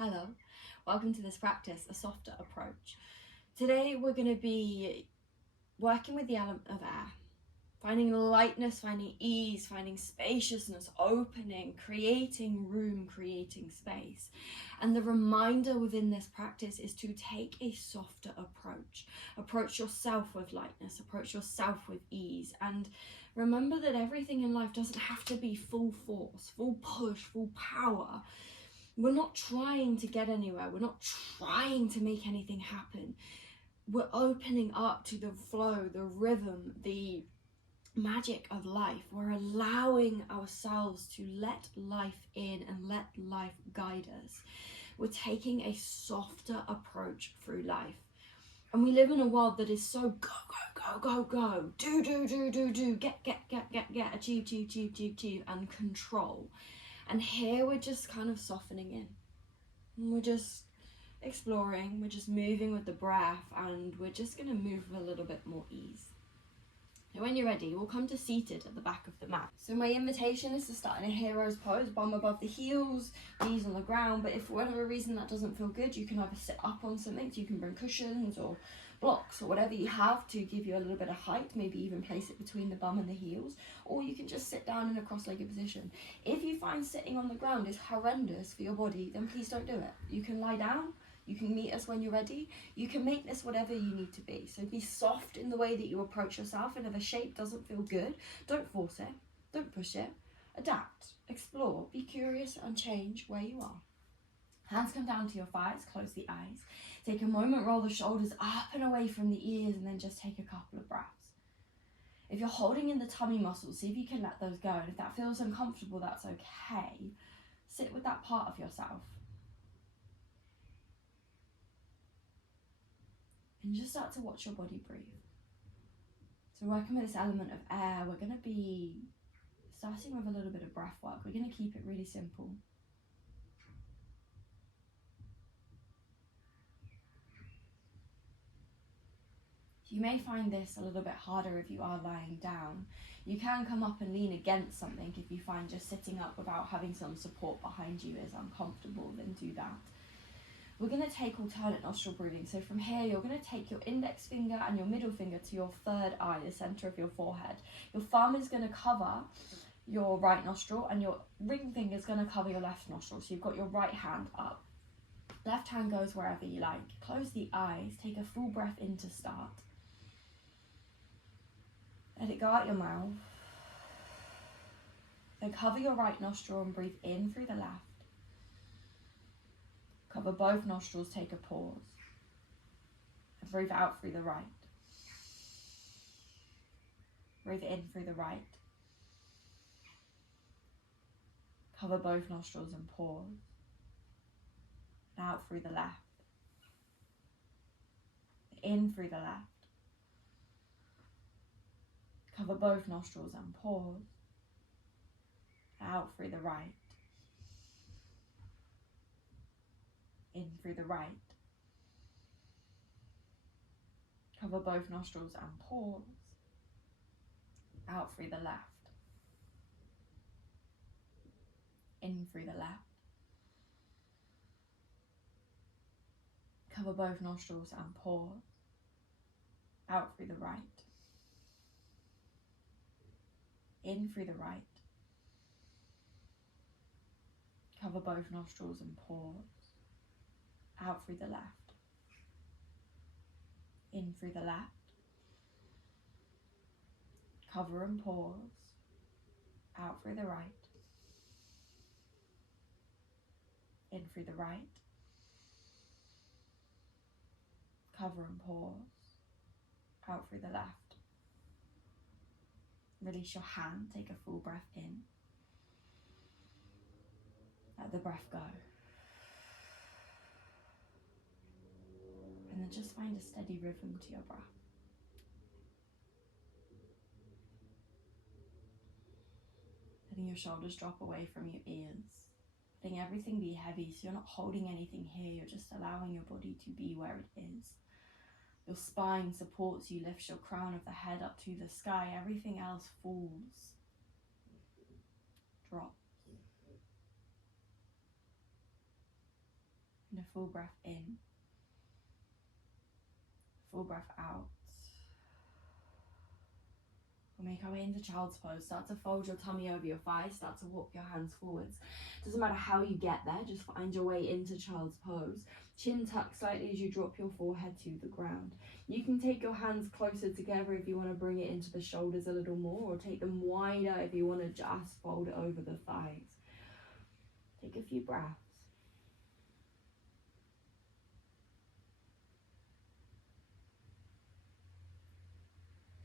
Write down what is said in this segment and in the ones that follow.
Hello, welcome to this practice, a softer approach. Today we're going to be working with the element of air, finding lightness, finding ease, finding spaciousness, opening, creating room, creating space. And the reminder within this practice is to take a softer approach. Approach yourself with lightness, approach yourself with ease, and remember that everything in life doesn't have to be full force, full push, full power. We're not trying to get anywhere. We're not trying to make anything happen. We're opening up to the flow, the rhythm, the magic of life. We're allowing ourselves to let life in and let life guide us. We're taking a softer approach through life. And we live in a world that is so go, go, go, go, go, do, get, achieve, and control. And here we're just kind of softening in. And we're just exploring, we're just moving with the breath, and we're just going to move with a little bit more ease. So when you're ready, we'll come to seated at the back of the mat. So my invitation is to start in a hero's pose, bum above the heels, knees on the ground. But if for whatever reason that doesn't feel good, you can either sit up on something, so you can bring cushions or blocks or whatever you have to give you a little bit of height, maybe even place it between the bum and the heels, or you can just sit down in a cross-legged position. If you find sitting on the ground is horrendous for your body, then please don't do it. You can lie down, you can meet us when you're ready, you can make this whatever you need to be. So be soft in the way that you approach yourself, and if a shape doesn't feel good, don't force it, don't push it, adapt, explore, be curious and change where you are. Hands come down to your thighs, close the eyes. Take a moment, roll the shoulders up and away from the ears, and then just take a couple of breaths. If you're holding in the tummy muscles, see if you can let those go. And if that feels uncomfortable, that's okay. Sit with that part of yourself. And just start to watch your body breathe. So working with this element of air, we're going to be starting with a little bit of breath work. We're going to keep it really simple. You may find this a little bit harder if you are lying down. You can come up and lean against something if you find just sitting up without having some support behind you is uncomfortable, then do that. We're going to take alternate nostril breathing. So from here, you're going to take your index finger and your middle finger to your third eye, the center of your forehead. Your thumb is going to cover your right nostril and your ring finger is going to cover your left nostril. So you've got your right hand up. Left hand goes wherever you like. Close the eyes, take a full breath in to start. Let it go out your mouth. Then cover your right nostril and breathe in through the left. Cover both nostrils, take a pause. And breathe out through the right. Breathe in through the right. Cover both nostrils and pause. And out through the left. In through the left. Cover both nostrils and pause. Out through the right. In through the right. Cover both nostrils and pause. Out through the left. In through the left. Cover both nostrils and pause. Out through the right. In through the right. Cover both nostrils and pause. Out through the left. In through the left. Cover and pause. Out through the right. In through the right. Cover and pause. Out through the left. Release your hand, take a full breath in. Let the breath go. And then just find a steady rhythm to your breath. Letting your shoulders drop away from your ears. Letting everything be heavy, so you're not holding anything here, you're just allowing your body to be where it is. Your spine supports you, lifts your crown of the head up to the sky. Everything else falls, drops. full breath in, full breath out. We'll make our way into child's pose. Start to fold your tummy over your thighs, start to walk your hands forwards. Doesn't matter how you get there, just find your way into child's pose. Chin tucked slightly as you drop your forehead to the ground. You can take your hands closer together if you want to bring it into the shoulders a little more, or take them wider if you want to just fold it over the thighs. Take a few breaths.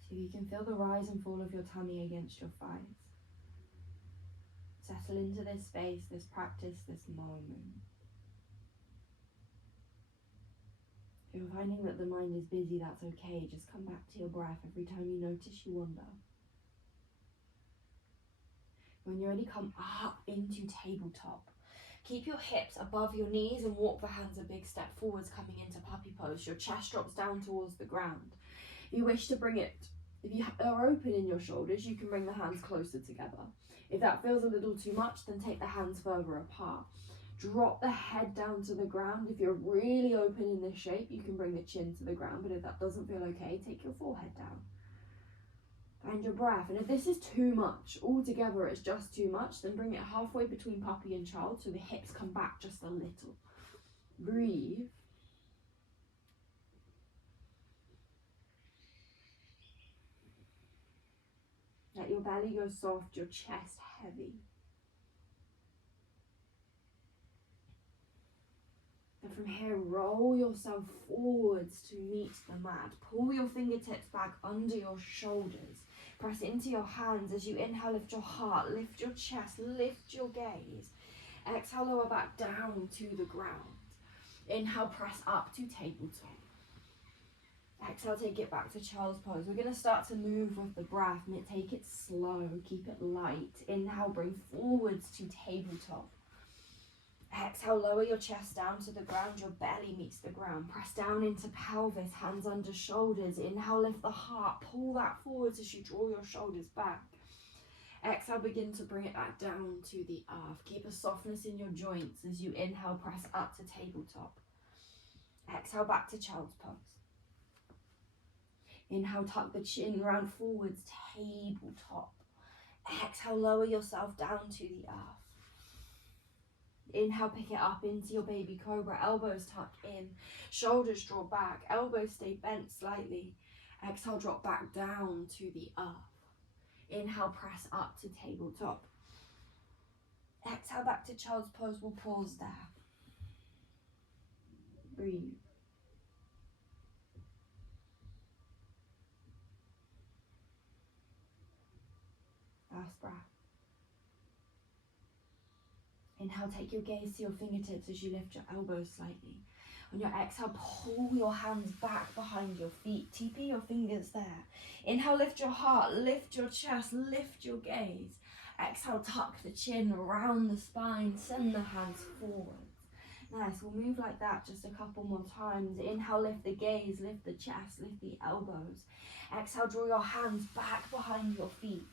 So you can feel the rise and fall of your tummy against your thighs. Settle into this space, this practice, this moment. If you're finding that the mind is busy, that's okay. Just come back to your breath every time you notice you wander. When you're ready, come up into tabletop. Keep your hips above your knees and walk the hands a big step forwards, coming into puppy pose. Your chest drops down towards the ground. If you wish to bring it, if you are open in your shoulders, you can bring the hands closer together. If that feels a little too much, then take the hands further apart. Drop the head down to the ground. If you're really open in this shape, you can bring the chin to the ground, but if that doesn't feel okay, take your forehead down. Find your breath, and if this is too much, altogether it's just too much, then bring it halfway between puppy and child so the hips come back just a little. Breathe. Let your belly go soft, your chest heavy. And from here, roll yourself forwards to meet the mat. Pull your fingertips back under your shoulders. Press into your hands as you inhale, lift your heart, lift your chest, lift your gaze. Exhale, lower back down to the ground. Inhale, press up to tabletop. Exhale, take it back to child's pose. We're going to start to move with the breath. Take it slow, keep it light. Inhale, bring forwards to tabletop. Exhale, lower your chest down to the ground, your belly meets the ground. Press down into pelvis, hands under shoulders. Inhale, lift the heart, pull that forwards as you draw your shoulders back. Exhale, begin to bring it back down to the earth. Keep a softness in your joints as you inhale, press up to tabletop. Exhale, back to child's pose. Inhale, tuck the chin, round forwards, tabletop. Exhale, lower yourself down to the earth. Inhale, pick it up into your baby cobra, elbows tuck in, shoulders draw back, elbows stay bent slightly. Exhale, drop back down to the earth. Inhale, press up to tabletop. Exhale, back to child's pose, we'll pause there. Breathe. Last breath. Inhale, take your gaze to your fingertips as you lift your elbows slightly. On your exhale, pull your hands back behind your feet. TP your fingers there. Inhale, lift your heart, lift your chest, lift your gaze. Exhale, tuck the chin, round the spine, send the hands forwards. Nice, we'll move like that just a couple more times. Inhale, lift the gaze, lift the chest, lift the elbows. Exhale, draw your hands back behind your feet.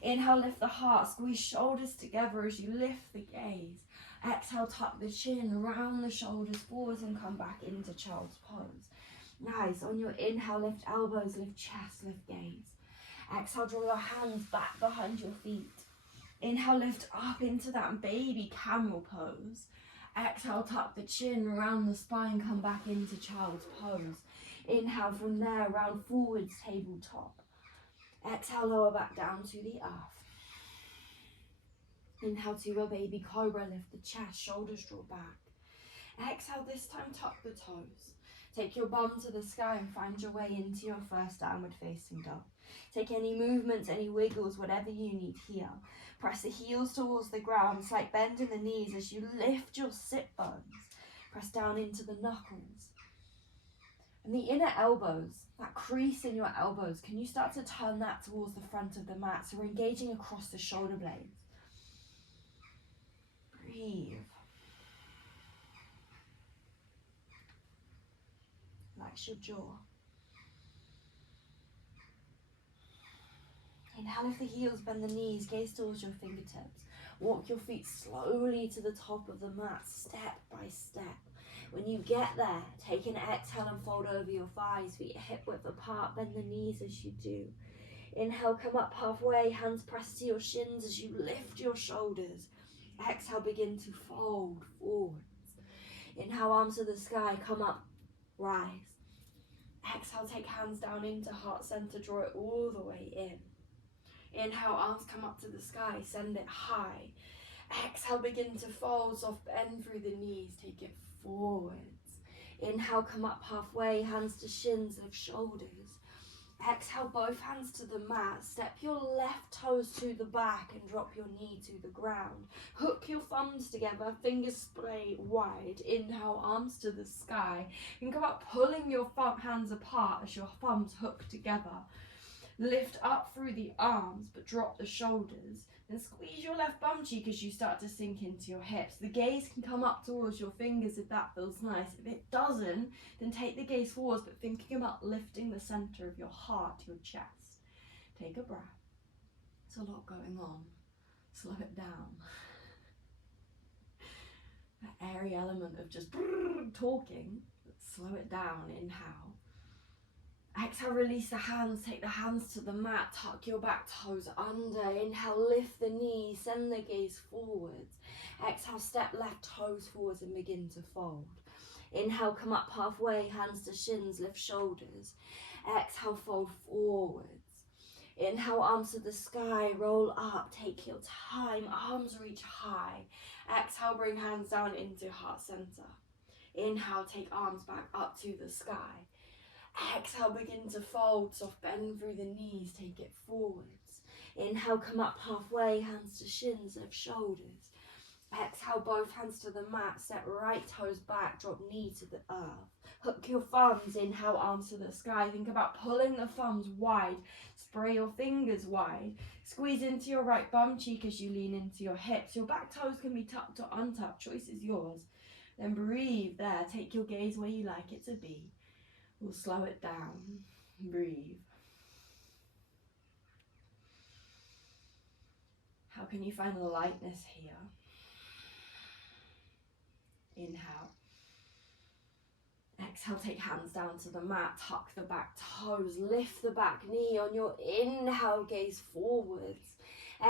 Inhale, lift the heart, squeeze shoulders together as you lift the gaze. Exhale, tuck the chin, round the shoulders forwards and come back into child's pose. Nice, on your inhale, lift elbows, lift chest, lift gaze. Exhale, draw your hands back behind your feet. Inhale, lift up into that baby camel pose. Exhale, tuck the chin, round the spine, come back into child's pose. Inhale, from there, round forwards, tabletop. Exhale, lower back down to the earth. Inhale to a baby cobra, lift the chest, shoulders draw back. Exhale, this time tuck the toes. Take your bum to the sky and find your way into your first downward facing dog. Take any movements, any wiggles, whatever you need here. Press the heels towards the ground, slight bend in the knees as you lift your sit bones. Press down into the knuckles. And the inner elbows, that crease in your elbows, can you start to turn that towards the front of the mat? So we're engaging across the shoulder blades. Breathe. Relax your jaw. Inhale, lift the heels, bend the knees, gaze towards your fingertips. Walk your feet slowly to the top of the mat, step by step. When you get there, take an exhale and fold over your thighs, feet hip width apart, bend the knees as you do. Inhale, come up halfway, hands press to your shins as you lift your shoulders. Exhale, begin to fold forwards. Inhale, arms to the sky, come up, rise. Exhale, take hands down into heart center, draw it all the way in. Inhale, arms come up to the sky, send it high. Exhale, begin to fold, soft bend through the knees, take it forwards. Inhale, come up halfway, hands to shins, lift shoulders. Exhale, both hands to the mat, step your left toes to the back and drop your knee to the ground. Hook your thumbs together, fingers spray wide. Inhale, arms to the sky. Think about pulling your hands apart as your thumbs hook together. Lift up through the arms, but drop the shoulders. Then squeeze your left bum cheek as you start to sink into your hips. The gaze can come up towards your fingers if that feels nice. If it doesn't, then take the gaze forwards, but thinking about lifting the center of your heart to your chest. Take a breath. There's a lot going on. Slow it down. That airy element of just talking, slow it down. Inhale. Exhale, release the hands, take the hands to the mat, tuck your back toes under. Inhale, lift the knees, send the gaze forwards. Exhale, step left toes forwards and begin to fold. Inhale, come up halfway, hands to shins, lift shoulders. Exhale, fold forwards. Inhale, arms to the sky, roll up, take your time, arms reach high. Exhale, bring hands down into heart center. Inhale, take arms back up to the sky. Exhale, begin to fold, soft bend through the knees, take it forwards. Inhale, come up halfway, hands to shins, lift shoulders. Exhale, both hands to the mat, step right toes back, drop knee to the earth. Hook your thumbs, inhale, arms to the sky. Think about pulling the thumbs wide, spray your fingers wide. Squeeze into your right bum cheek as you lean into your hips. Your back toes can be tucked or untucked, choice is yours. Then breathe there, take your gaze where you like it to be. We'll slow it down. Breathe. How can you find the lightness here? Inhale. Exhale, take hands down to the mat, tuck the back toes, lift the back knee. On your inhale, gaze forwards.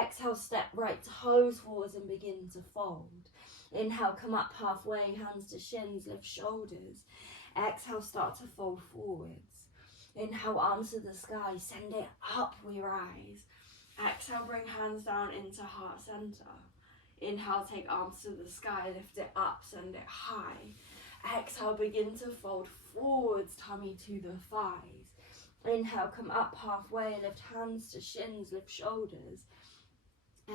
Exhale, step right toes forwards and begin to fold. Inhale, come up halfway, hands to shins, lift shoulders. Exhale, start to fold forwards. Inhale, arms to the sky, send it up, we rise. Exhale, bring hands down into heart center. Inhale, take arms to the sky, lift it up, send it high. Exhale, begin to fold forwards, tummy to the thighs. Inhale, come up halfway, lift hands to shins, lift shoulders.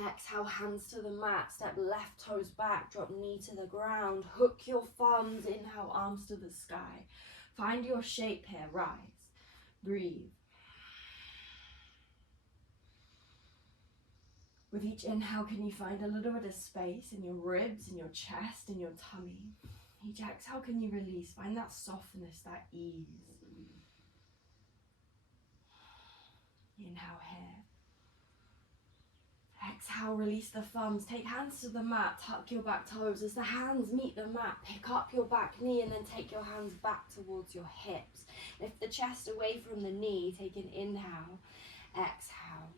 Exhale, hands to the mat, step left toes back, drop knee to the ground, hook your thumbs, inhale, arms to the sky. Find your shape here, rise, breathe. With each inhale, can you find a little bit of space in your ribs, in your chest, in your tummy? Each exhale, can you release? Find that softness, that ease. Inhale here. Exhale, release the thumbs. Take hands to the mat, tuck your back toes. As the hands meet the mat, pick up your back knee and then take your hands back towards your hips. Lift the chest away from the knee. Take an inhale. Exhale.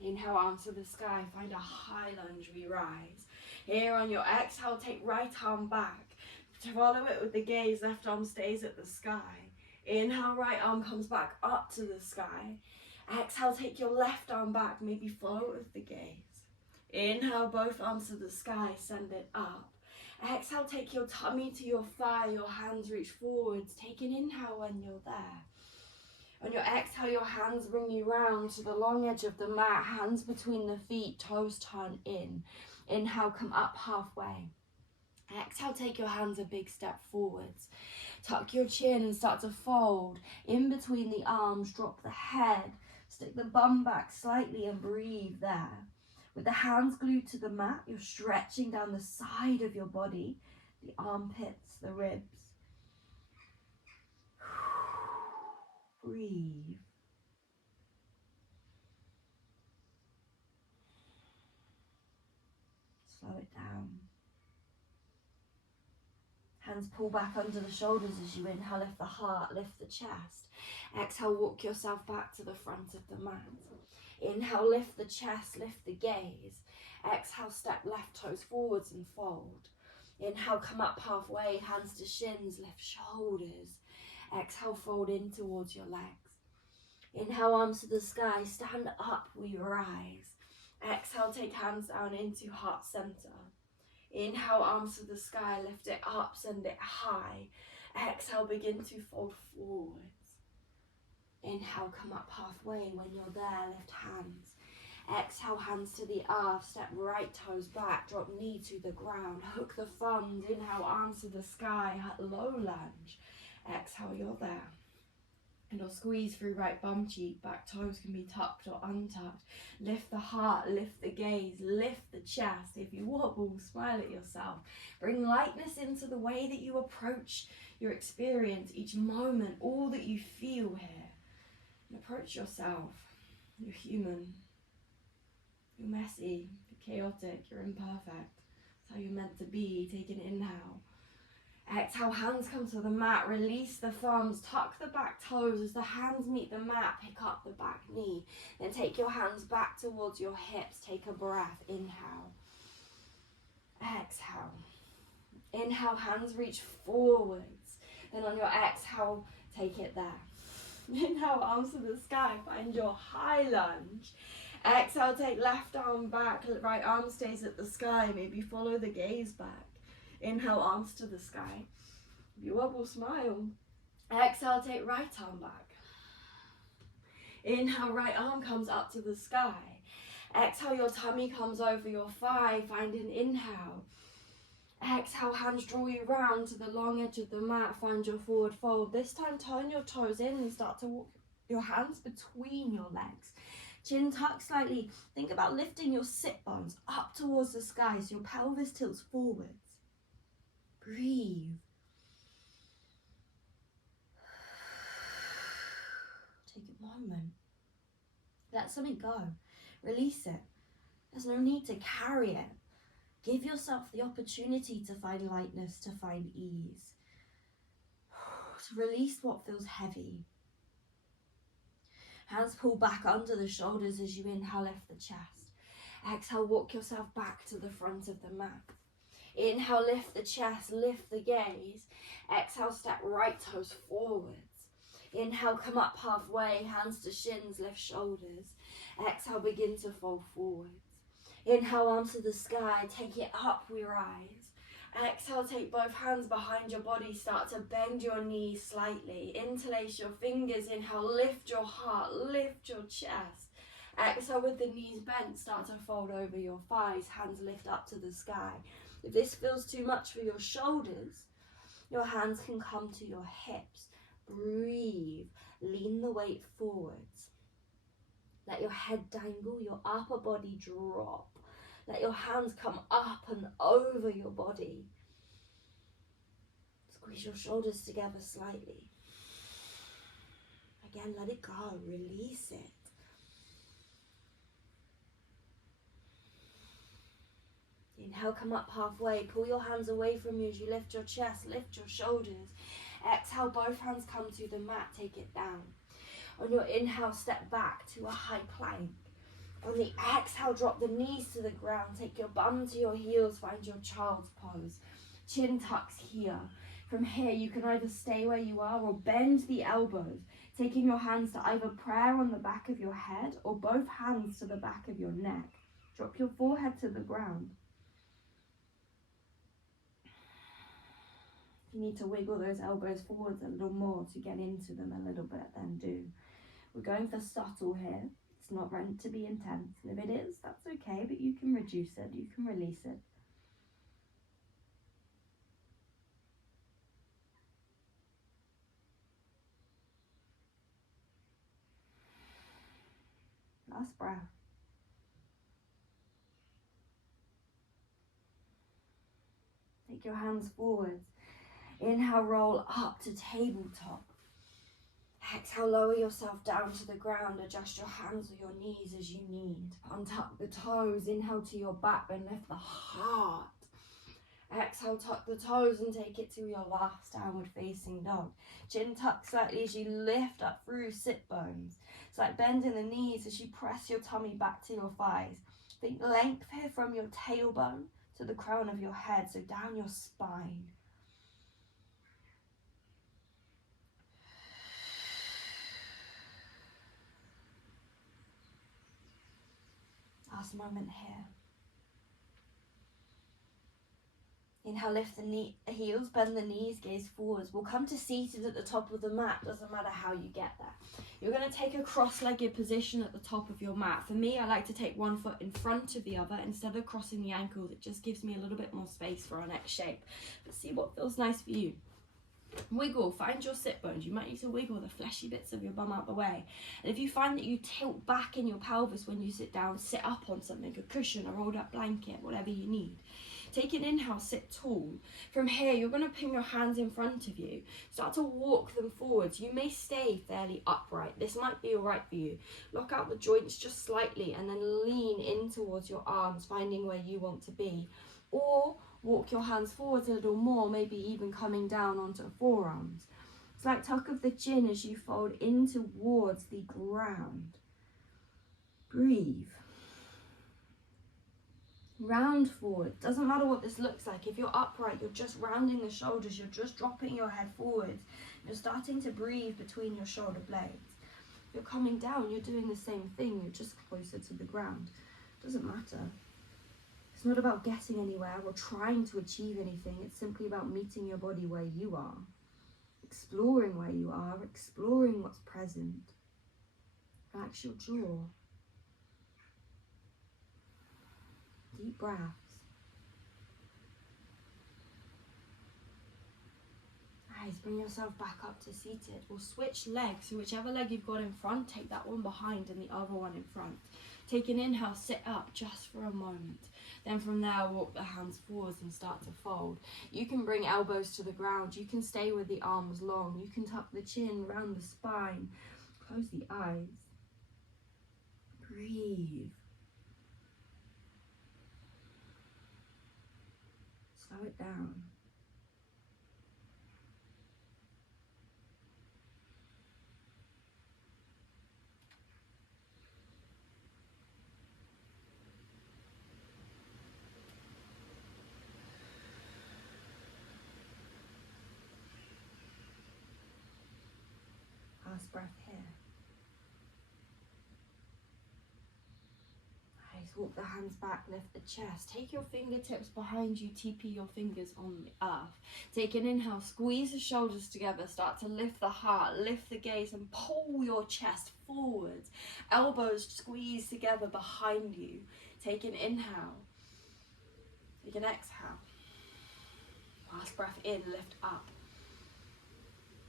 Inhale, arms to the sky. Find a high lunge, we rise. Here on your exhale, take right arm back. Follow it with the gaze, left arm stays at the sky. Inhale, right arm comes back up to the sky. Exhale, take your left arm back, maybe follow it with the gaze. Inhale, both arms to the sky, send it up. Exhale, take your tummy to your thigh, your hands reach forwards. Take an inhale when you're there. On your exhale, your hands bring you round to the long edge of the mat, hands between the feet, toes turn in. Inhale, come up halfway. Exhale, take your hands a big step forwards. Tuck your chin and start to fold. In between the arms, drop the head. Stick the bum back slightly and breathe there. With the hands glued to the mat, you're stretching down the side of your body, the armpits, the ribs. Breathe. Slow it down. Hands pull back under the shoulders as you inhale, lift the heart, lift the chest. Exhale, walk yourself back to the front of the mat. Inhale, lift the chest, lift the gaze. Exhale, step left toes forwards and fold. Inhale, come up halfway, hands to shins, lift shoulders. Exhale, fold in towards your legs. Inhale, arms to the sky, stand up, we rise. Exhale, take hands down into heart center. Inhale, arms to the sky, lift it up, send it high. Exhale, begin to fold forwards. Inhale, come up halfway. When you're there, lift hands. Exhale, hands to the earth, step right toes back, drop knee to the ground, hook the thumbs. Inhale, arms to the sky, low lunge. Exhale, you're there. And I'll squeeze through right bum cheek, back toes can be tucked or untucked. Lift the heart, lift the gaze, lift the chest. If you wobble, smile at yourself. Bring lightness into the way that you approach your experience, each moment, all that you feel here. And approach yourself. You're human. You're messy, you're chaotic, you're imperfect. That's how you're meant to be. Take an inhale. Exhale, hands come to the mat, release the thumbs, tuck the back toes as the hands meet the mat, pick up the back knee. Then take your hands back towards your hips, take a breath, inhale. Exhale. Inhale, hands reach forwards. Then on your exhale, take it there. Inhale, arms to the sky, find your high lunge. Exhale, take left arm back, right arm stays at the sky, maybe follow the gaze back. Inhale, arms to the sky. If you wobble, smile. Exhale, take right arm back. Inhale, right arm comes up to the sky. Exhale, your tummy comes over your thigh, find an inhale. Exhale, hands draw you round to the long edge of the mat, find your forward fold. This time, turn your toes in and start to walk your hands between your legs. Chin tuck slightly. Think about lifting your sit bones up towards the sky so your pelvis tilts forwards. Breathe. Take a moment. Let something go. Release it. There's no need to carry it. Give yourself the opportunity to find lightness, to find ease. To release what feels heavy. Hands pull back under the shoulders as you inhale, lift the chest. Exhale, walk yourself back to the front of the mat. Inhale, lift the chest, lift the gaze. Exhale, step right toes forwards. Inhale, come up halfway, hands to shins, lift shoulders. Exhale, begin to fold forwards. Inhale, arms to the sky, take it up, we rise. Exhale, take both hands behind your body, start to bend your knees slightly. Interlace your fingers, inhale, lift your heart, lift your chest. Exhale, with the knees bent, start to fold over your thighs, hands lift up to the sky. If this feels too much for your shoulders, your hands can come to your hips. Breathe, lean the weight forwards. Let your head dangle, your upper body drop. Let your hands come up and over your body. Squeeze your shoulders together slightly. Again, let it go, release it. Inhale, come up halfway. Pull your hands away from you as you lift your chest, lift your shoulders. Exhale, both hands come to the mat, take it down. On your inhale, step back to a high plank. On the exhale, drop the knees to the ground. Take your bum to your heels, find your child's pose. Chin tucks here. From here, you can either stay where you are or bend the elbows, taking your hands to either prayer on the back of your head or both hands to the back of your neck. Drop your forehead to the ground. If you need to wiggle those elbows forwards a little more to get into them a little bit, then do. We're going for subtle here. It's not meant to be intense. And if it is, that's okay, but you can reduce it, you can release it. Last breath. Take your hands forwards. Inhale, roll up to tabletop. Exhale, lower yourself down to the ground. Adjust your hands or your knees as you need. Untuck the toes. Inhale to your back and lift the heart. Exhale, tuck the toes and take it to your last downward facing dog. Chin tuck slightly as you lift up through sit bones. It's like bending the knees as you press your tummy back to your thighs. Think length here from your tailbone to the crown of your head, so down your spine. Last moment here. Inhale, lift the heels, bend the knees, gaze forwards. We'll come to seated at the top of the mat, doesn't matter how you get there. You're going to take a cross-legged position at the top of your mat. For me, I like to take one foot in front of the other instead of crossing the ankles. It just gives me a little bit more space for our next shape. But see what feels nice for you. Wiggle, find your sit bones. You might need to wiggle the fleshy bits of your bum out the way. And if you find that you tilt back in your pelvis when you sit down, sit up on something, a cushion, a rolled up blanket, whatever you need. Take an inhale, sit tall. From here, you're going to pin your hands in front of you. Start to walk them forwards. You may stay fairly upright. This might be all right for you. Lock out the joints just slightly and then lean in towards your arms, finding where you want to be. Or walk your hands forwards a little more, maybe even coming down onto forearms. Slight tuck of the chin as you fold in towards the ground. Breathe. Round forward. Doesn't matter what this looks like. If you're upright, you're just rounding the shoulders. You're just dropping your head forwards. You're starting to breathe between your shoulder blades. If you're coming down, you're doing the same thing. You're just closer to the ground. Doesn't matter. It's not about getting anywhere or trying to achieve anything. It's simply about meeting your body where you are. Exploring where you are. Exploring what's present. Relax your jaw. Deep breaths. Nice, bring yourself back up to seated. We'll switch legs, so whichever leg you've got in front, take that one behind and the other one in front. Take an inhale, sit up just for a moment. Then from there, walk the hands forwards and start to fold. You can bring elbows to the ground. You can stay with the arms long. You can tuck the chin, round the spine. Close the eyes. Breathe. Slow it down. Last breath here. Nice. Walk the hands back, lift the chest. Take your fingertips behind you, TP your fingers on the earth. Take an inhale, squeeze the shoulders together, start to lift the heart, lift the gaze and pull your chest forwards. Elbows squeeze together behind you. Take an inhale. Take an exhale. Last breath in, lift up.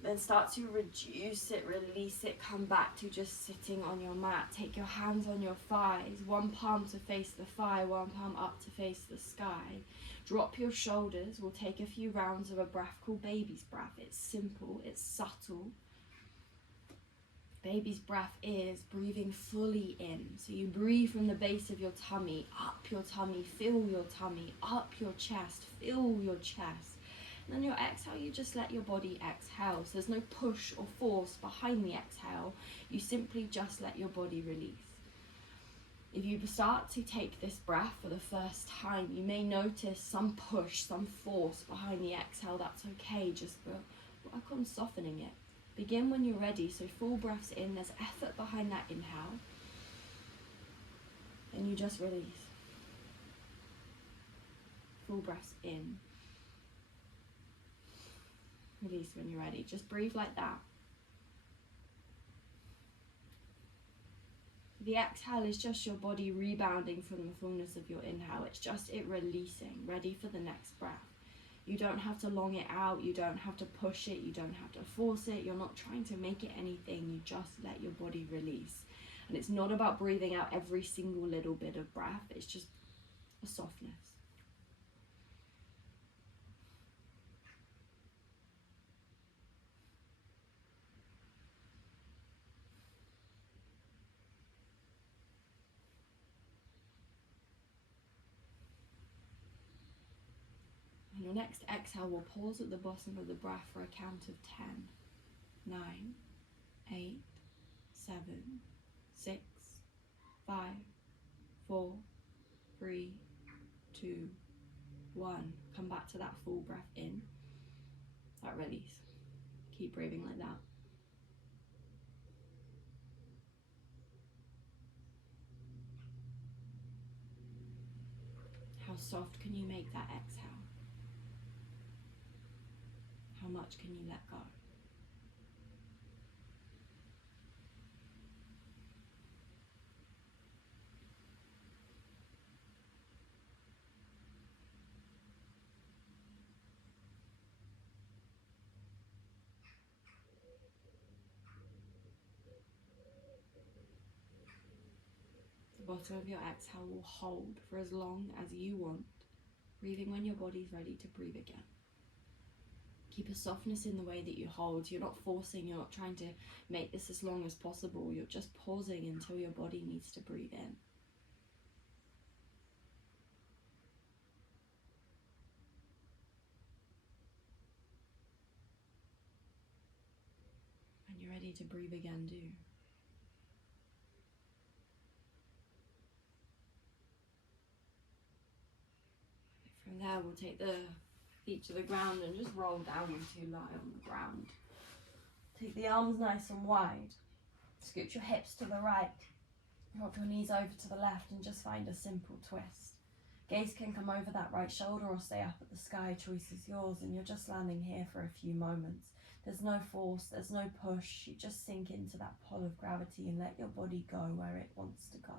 Then start to reduce it, release it, come back to just sitting on your mat. Take your hands on your thighs, one palm to face the thigh, one palm up to face the sky. Drop your shoulders. We'll take a few rounds of a breath called baby's breath. It's simple, it's subtle. Baby's breath is breathing fully in. So you breathe from the base of your tummy, up your tummy, fill your tummy, up your chest, fill your chest. And then your exhale, you just let your body exhale. So there's no push or force behind the exhale. You simply just let your body release. If you start to take this breath for the first time, you may notice some push, some force behind the exhale. That's okay. Just work on softening it. Begin when you're ready. So full breaths in. There's effort behind that inhale. And you just release. Full breaths in. Release when you're ready. Just breathe like that. The exhale is just your body rebounding from the fullness of your inhale. It's just it releasing, ready for the next breath. You don't have to long it out. You don't have to push it. You don't have to force it. You're not trying to make it anything. You just let your body release. And it's not about breathing out every single little bit of breath. It's just a softness. your next exhale, we'll pause at the bottom of the breath for a count of 10, 9, 8, 7, 6, 5, 4, 3, 2, 1. Come back to that full breath in, that release. Keep breathing like that. How soft can you make that exhale? How much can you let go? The bottom of your exhale will hold for as long as you want, breathing when your body's ready to breathe again. Keep a softness in the way that you hold. You're not forcing, you're not trying to make this as long as possible. You're just pausing until your body needs to breathe in. When you're ready to breathe again, do. From there, we'll take the feet to the ground and just roll down into lie on the ground. Take the arms nice and wide. Scoot your hips to the right. Drop your knees over to the left and just find a simple twist. Gaze can come over that right shoulder or stay up at the sky. Choice is yours, and you're just landing here for a few moments. There's no force, there's no push. You just sink into that pull of gravity and let your body go where it wants to go.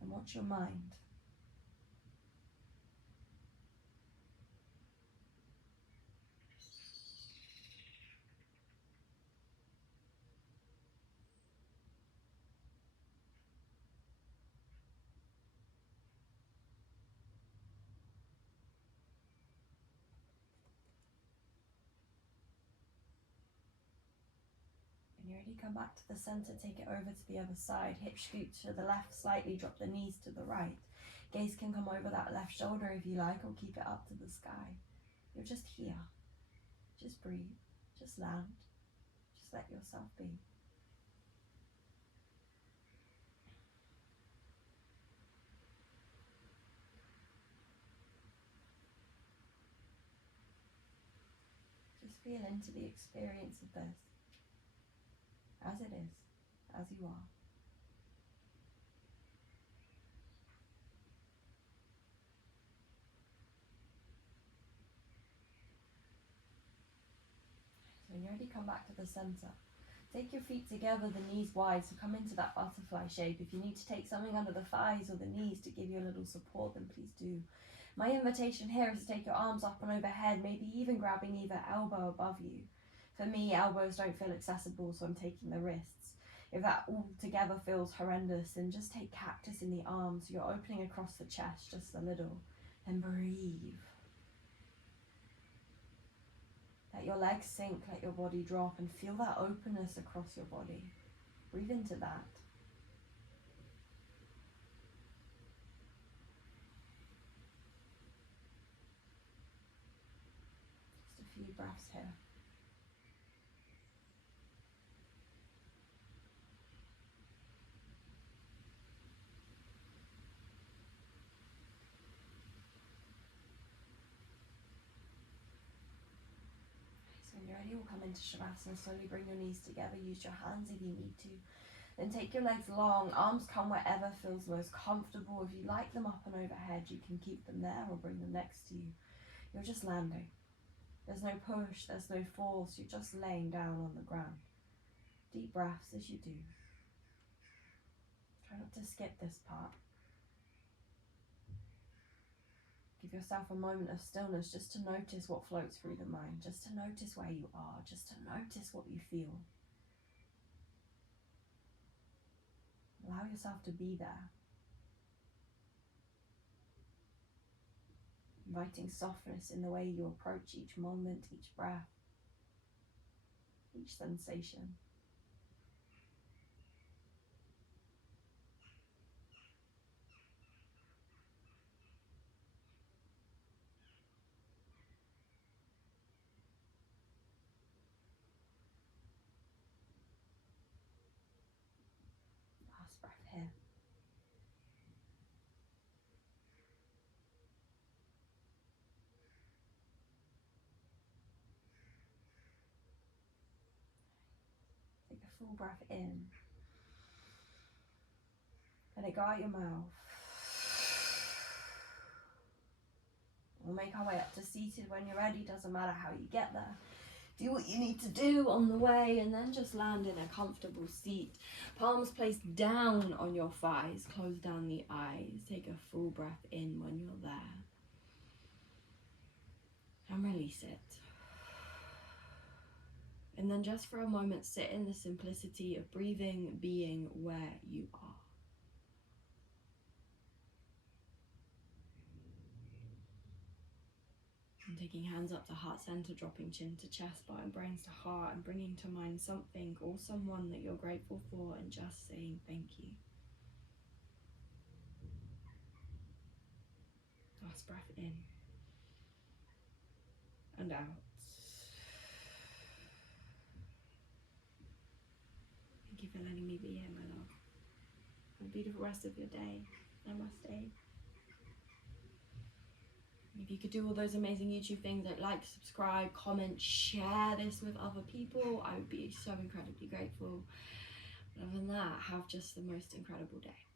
And watch your mind. When you're ready, come back to the center, take it over to the other side. Hip scoot to the left slightly, drop the knees to the right. Gaze can come over that left shoulder if you like, or keep it up to the sky. You're just here. Just breathe. Just land. Just let yourself be. Just feel into the experience of this. As it is, as you are. So when you're ready, come back to the center. Take your feet together, the knees wide, so come into that butterfly shape. If you need to take something under the thighs or the knees to give you a little support, then please do. My invitation here is to take your arms up and overhead, maybe even grabbing either elbow above you. For me, elbows don't feel accessible, so I'm taking the wrists. If that altogether feels horrendous, then just take cactus in the arms. So you're opening across the chest just a little. Then breathe. Let your legs sink, let your body drop, and feel that openness across your body. Breathe into that. Just a few breaths here. When you're ready, we'll come into Shavasana. Slowly bring your knees together. Use your hands if you need to. Then take your legs long. Arms come wherever feels most comfortable. If you like them up and overhead, you can keep them there or bring them next to you. You're just landing. There's no push, there's no force. You're just laying down on the ground. Deep breaths as you do. Try not to skip this part. Give yourself a moment of stillness just to notice what floats through the mind, just to notice where you are, just to notice what you feel. Allow yourself to be there. Inviting softness in the way you approach each moment, each breath, each sensation. full breath in. Let it go out your mouth. We'll make our way up to seated when you're ready. Doesn't matter how you get there. Do what you need to do on the way, and then just land in a comfortable seat. Palms placed down on your thighs. Close down the eyes. Take a full breath in when you're there. And release it. And then just for a moment, sit in the simplicity of breathing, being where you are. And taking hands up to heart center, dropping chin to chest, bottom brains to heart, and bringing to mind something or someone that you're grateful for, and just saying thank you. Last breath in and out. Thank you for letting me be here, my love. Have a beautiful rest of your day. Namaste. If you could do all those amazing YouTube things like subscribe, comment, share this with other people, I would be so incredibly grateful. Other than that, have just the most incredible day.